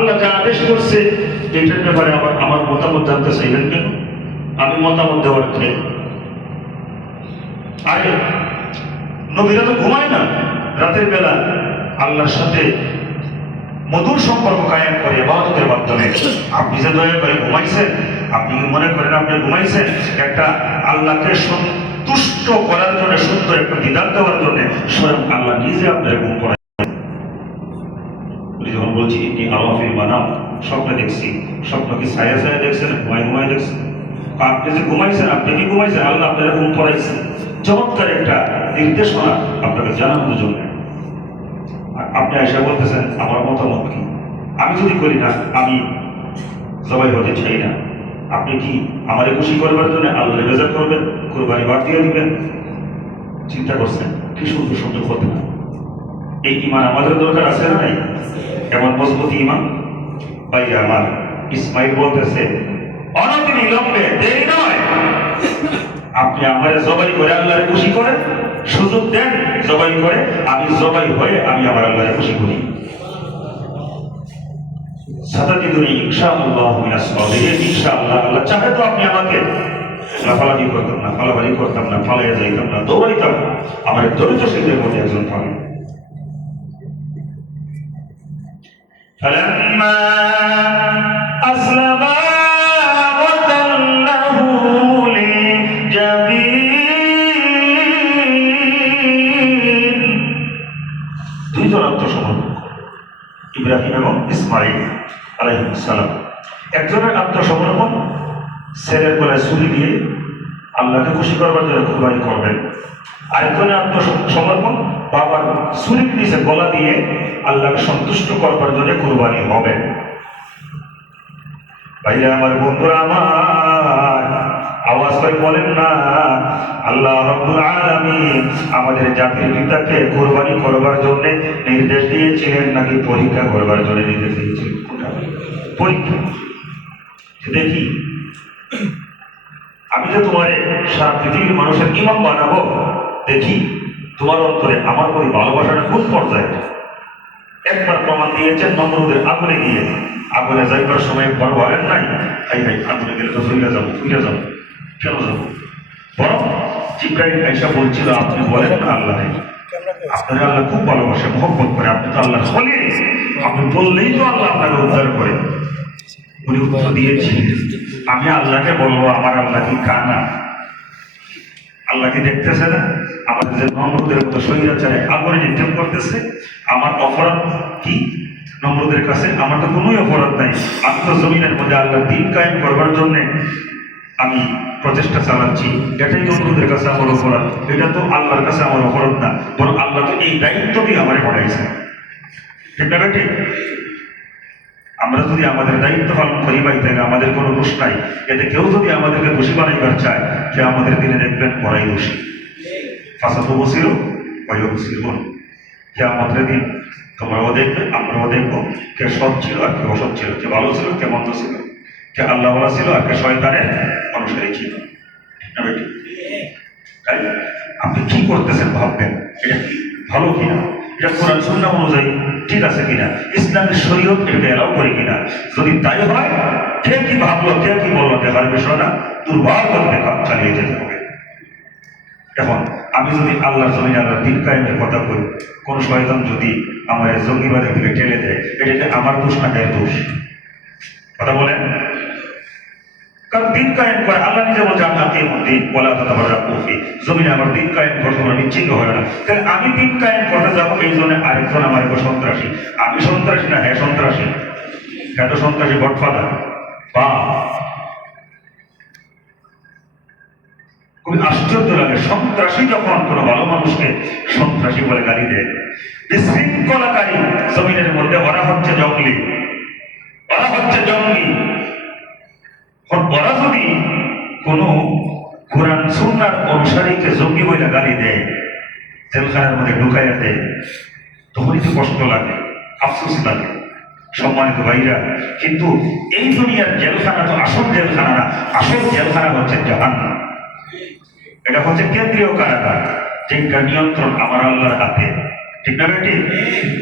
আল্লাহ যা আদেশ করছে, এটার ব্যাপারে আমার আমার মতামত জানতে চাইবেন কেন? আমি মতামত দেওয়ার কে? আরে, নবীরা তো ঘুমায় না। রাতের বেলা আল্লাহর সাথে মধুর সম্পর্ক কায়েম করে এবাদতের মাধ্যমে। আপনি যে দয়া করে ঘুমাইছেন, আপনি মনে করেন আপনি ঘুমাইছেন? একটা আল্লাহকে সন্তুষ্ট করার জন্য, সুন্দর একটা বিধান দেওয়ার জন্য স্বয়ং আল্লাহ নিজে আপনার ঘুম যখন বলছি, এই আলাফি বানাও। স্বপ্নে দেখছি স্বপ্ন কি ছায়া ছায়া দেখছেন, ঘুমায় ঘুমায় দেখছেন। আপনি যে ঘুমাইছেন, আপনি কি ঘুমাইছেন? আল্লাহ আপনার ঘুম পড়াইছেন চমৎকার একটা নির্দেশনা আপনাকে জানানোর জন্য। আপনি এসে বলতেছেন, আমার মতামত কি? আমি যদি করি না, আমি জবাই হতে চাই না। আপনি কি আমারে খুশি করবার জন্য আল্লাহ বেজার করবেন, কোরবানি বাদ দিয়ে দিবেন? চিন্তা করছেন, কি সুন্দর সুন্দর কথা এই ইমান আমাদের দরকার আছে না নাই? মজবুত ইমান ভাই আমার ইসমাইল বলতেছে অনতি বিলম্বে দেরি নয়। আপনি আমার জবাই করে আল্লাহরে খুশি করেন সুযোগ দেন জবাই করে, আমি জবাই হয়ে আমি আমার আল্লাহরে খুশি করি। মিনাস আল্লাহ চাহে তো আপনি আমাকে করতাম না, ফালাফালি করতাম না, ফালাইয়া যাইতাম না, দৌড়াইতাম আমার দরিদ্র শিল্পের মধ্যে একজন পাবেন ইব্রাহিম এবং ইসমাইল আলাইহিসসালাম একজনের আত্মসমর্পণ ছেলের গলায় ছুরি দিয়ে আল্লাহকে খুশি করবার জন্য কুরবানি করবেন। আরেকজনের আত্মসমর্পণ বাবার ছুরি নিচে গলা দিয়ে আল্লাহকে সন্তুষ্ট করবার জন্য কুরবানি হবে। ভাইরা আমার বন্ধুরা আমার, আওয়াজ করে বলেন না, আল্লাহ রব্বুল আলামিন আমাদের জাতির পিতাকে কোরবানি করবার জন্য নির্দেশ দিয়েছিলেন নাকি পরীক্ষা করবার জন্য নির্দেশ দিয়েছিলেন? পরীক্ষা। দেখি। আমি যে তোমারে সারা পৃথিবীর মানুষের ইমাম বানাবো, দেখি তোমার অন্তরে আমার প্রতি ভালোবাসাটা কোন পর্যায়ে? একবার প্রমাণ দিয়েছেন, নমরুদের আগুনে গিয়ে। আগুনে যাইবার সময় বড় বলেন নাই। ভাই ভাই, আগুনে গেলে তো ফিরে যাব ফিরে যাব কেন যাব। বরং জিব্রাইল আইসা বলছিল, আপনি বলেন না আল্লাহ আপনার আল্লাহ খুব ভালোবাসে, মহব্বত করে। আপনি তো আল্লাহ হলে। আপনি বললেই তো আল্লাহ আপনাকে উদ্ধার করে। উনি উত্তর দিয়েছি আমি আল্লাহকে বলব, আমার আল্লাহ কি কানা আল্লাহ কি দেখতেছে না? আমাদের যে নম্রদের মতো স্বৈরাচারে আগুনে নিক্ষেপ করতেছে, আমার অপরাধ কি? নম্রদের কাছে আমার তো কোনোই অপরাধ নাই। আমি তো জমিনের মধ্যে আল্লাহ দিন কায়েম করবার জন্য আমি প্রচেষ্টা চালাচ্ছি। এটাই নম্রদের কাছে আমার অপরাধ। এটা তো আল্লাহর কাছে আমার অপরাধ না। বরং আল্লাহ তো এই দায়িত্বটি আমার পড়াইছে ঠিক না বেটি আমরা যদি আমাদের দায়িত্ব পালন করি ভাই, তাহলে আমাদের কোনো দোষ নাই। এতে কেউ যদি আমাদেরকে দোষী বানাইবার চায়, সে আমাদের দিনে দেখবেন পড়াই দোষী। ফাঁসা তো বসিল ভয় বসিল কে আমাদের দিন তোমরাও দেখবে, আমরাও দেখব কে সৎ ছিল আর কে অসৎ ছিল, কে ভালো ছিল, কে মন্দ ছিল, কে আল্লাহওয়ালা ছিল আর কে শয়তানের অনুসারী ছিল। তাই আপনি কি করতেছেন ভাববেন? এটা কি ভালো কিনা? এটা কোরআন সুন্না অনুযায়ী ঠিক আছে কিনা? ইসলামের শরীয়ত এটা এলাও করে কিনা? যদি তাই হয়, কে কি ভাবলো, কে কি বলল, দেখার বিষয় না। দুর্বার করে দেখা চালিয়ে যেতে হবে। এখন, আমি যদি আল্লাহ জমি আল্লাহ দিন কায়েমের কথা বলি কোন শয়তান যদি আমার জঙ্গিবাদের দিকে ঠেলে দেয়, এটাকে আমার দোষ না দোষ? কথা বলেন? কারণ দিন কায়েম করে আল্লাহ নিজে বলছে আমি আপনি দিন বলা কথা বলা কফি জমিনে আমার দিন কায়েম করতে তোমরা নিশ্চিন্ত হয় না। তাহলে আমি দিন কায়েম করতে যাব, এই জন্য আরেকজন আমার উপর সন্ত্রাসী। আমি সন্ত্রাসী না হ্যাঁ সন্ত্রাসী। হ্যাঁ তো সন্ত্রাসী গডফাদার। বা। খুবই আশ্চর্য লাগে, সন্ত্রাসী যখন কোনো ভালো মানুষকে সন্ত্রাসী বলে গালি দেয়, বিশৃঙ্খলাকারী জমিনের মধ্যে ওরা হচ্ছে জঙ্গলি। ওরা হচ্ছে জঙ্গলি। ওরা যদি কোনো কোরআন সুন্নার অনুসারীকে জঙ্গি বইলা গালি দেয়, জেলখানার মধ্যে ঢুকাইয়া দেয় তখনই তো কষ্ট লাগে, আফসোস লাগে, সম্মানিত ভাইরা। কিন্তু এই দুনিয়ার জেলখানা তো আসল জেলখানা না, আসল জেলখানা হচ্ছে জাহান্নাম। এটা হচ্ছে কেন্দ্রীয় কারাগার যেটার নিয়ন্ত্রণ আমার আল্লাহর হাতে। ঠিক না বেটি?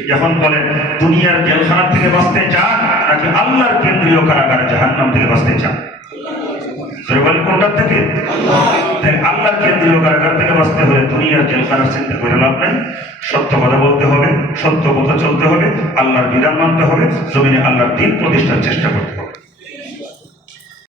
যখন বলেন, দুনিয়ার জেলখানা থেকে বাঁচতে চান না কেন্দ্রীয় কারাগারে জাহান্নাম থেকে বাঁচতে চান। থেকে? আল্লাহর কেন্দ্রীয় কারাগার থেকে বাঁচতে দুনিয়ার সত্য কথা বলতে হবে, সত্য কথা চলতে হবে, আল্লাহর বিধান মানতে হবে, জমিনে আল্লাহর দিন প্রতিষ্ঠার চেষ্টা করতে হবে।